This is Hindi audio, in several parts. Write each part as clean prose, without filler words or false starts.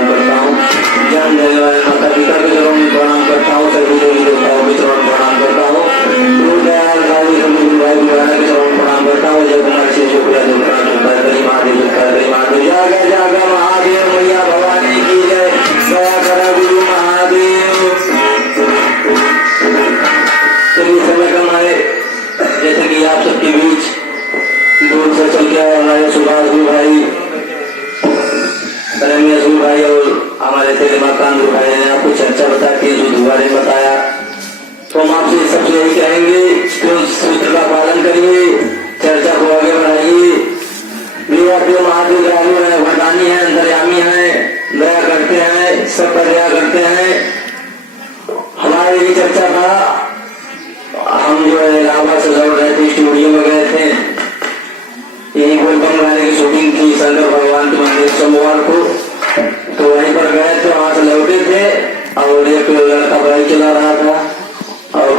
नमस्कार करता हूँ। ज्ञान देने वाले माता पिता के चरणों में प्रणाम करता हूँ। सभी देवी देवताओं के चरणों में प्रणाम करता हूँ। गुरु दयाल भाई सभी गुरु भाई गुरुआना के चरणों में प्रणाम करता हूँ। जय कुमार श्री शुक्ला दुर्गा महादेव महादेव जागा जागा महादेव मैया भवानी की जय। दया करा गुरु महादेव। चलिए समय कमाए जैसे कि आप सबके बीच दूर से चल के हमारे सुभाष गुरु भाई, रमेश गुरु भाई और हमारे तेरे मकान गुरु भाई ने आपको चर्चा बता के जो दुबारे बताया, तो हम आपसे सबसे यही कहेंगे कि उस सूत्र का पालन करिए, चर्चा को आगे बढ़ाइए। देवादेव महादेव राजू है, वरदानी है, अंतर्यामी है, दया करते हैं, सब पर दया करते हैं। हमारी भी चर्चा था, हम जो है इलाहाबाद से दौड़ रहे थे, स्टूडियो में गए थे, यही बोलबम गाने की शूटिंग थी शंकर भगवान के मंदिर सोमवार को, तो वहीं पर गए थे, वहां से लौटे थे और एक लड़का बाइक चला रहा था और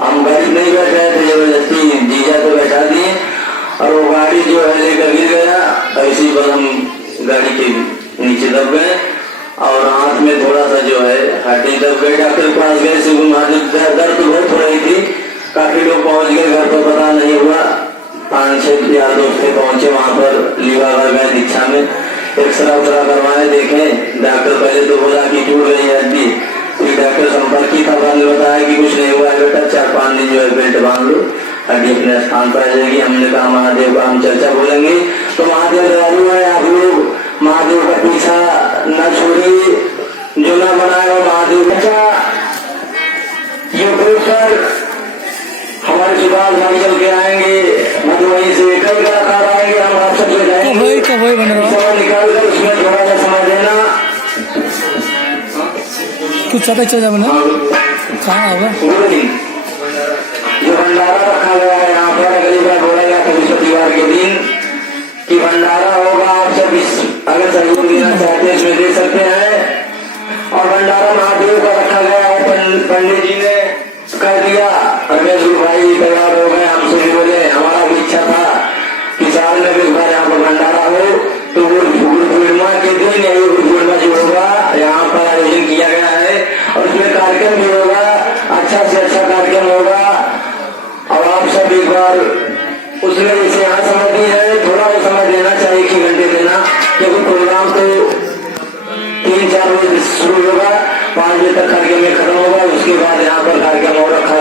हम गाड़ी नहीं बैठ रहे थे, जबरदस्ती जीजा को बैठा दिए और वो गाड़ी जो है लेकर गिर गया। ऐसी पर हम गाड़ी के नीचे दब गए और हाथ में थोड़ा सा जो है हड्डी दब गई। डॉक्टर के पास गए, शिव महादेव दर्द बहुत हो रही थी, काफी लोग पहुंच गए, घर पर पता नहीं हुआ। 5-6 यार दोस्त पहुंचे वहां पर लीवागढ़ में दीक्षा में, एक्सरा उतरा करवाए, देखे डॉक्टर पहले तो बोला कि टूट गई है हड्डी, फिर डॉक्टर संपर्क की था, बाद में बताया कि कुछ नहीं हुआ है बेटा, 4-5 दिन जो है बेल्ट बांध लो, हड्डी अपने स्थान पर आ जाएगी। हमने कहा महादेव का हम चर्चा बोलेंगे, तो महादेव दयालु है, आप लोग महादेव का पीछा न छोड़िए, जो न बनाए महादेव का हमारे सुधार भाई चल के आएंगे, मधुबनी से कई कलाकार आएंगे, हम आप सबसे जाएंगे निकाल कर उसमें थोड़ा सा समझ देना कुछ ज्यादा चल जाए ना कहाँ होगा। जो भंडारा रखा गया है यहाँ पर, अगली बार बोला गया था बृहस्पतिवार के दिन कि भंडारा होगा, आप सब इस अगर सहयोग देना चाहते हैं इसमें दे सकते हैं। और भंडारा महादेव का रखा गया है, पंडित जी ने कर दिया, रमेश गुरु भाई तैयार हो गए, हमसे भी बोले, हमारा भी इच्छा था कि साल में भी बार यहाँ पर भंडारा हो, तो गुरु पूर्णिमा के दिन यही गुरु पूर्णिमा जो होगा यहाँ पर आयोजन किया गया है और उसमें कार्यक्रम भी होगा, अच्छा से अच्छा कार्यक्रम होगा। और आप सब एक बार उसमें जैसे यहाँ समझ दी है, थोड़ा वो समझ लेना चाहिए कि घंटे देना, क्योंकि प्रोग्राम तो 3-4 बजे शुरू होगा, 5 बजे तक कार्यक्रम में खत्म होगा, उसके बाद यहाँ पर कार्यक्रम और रखा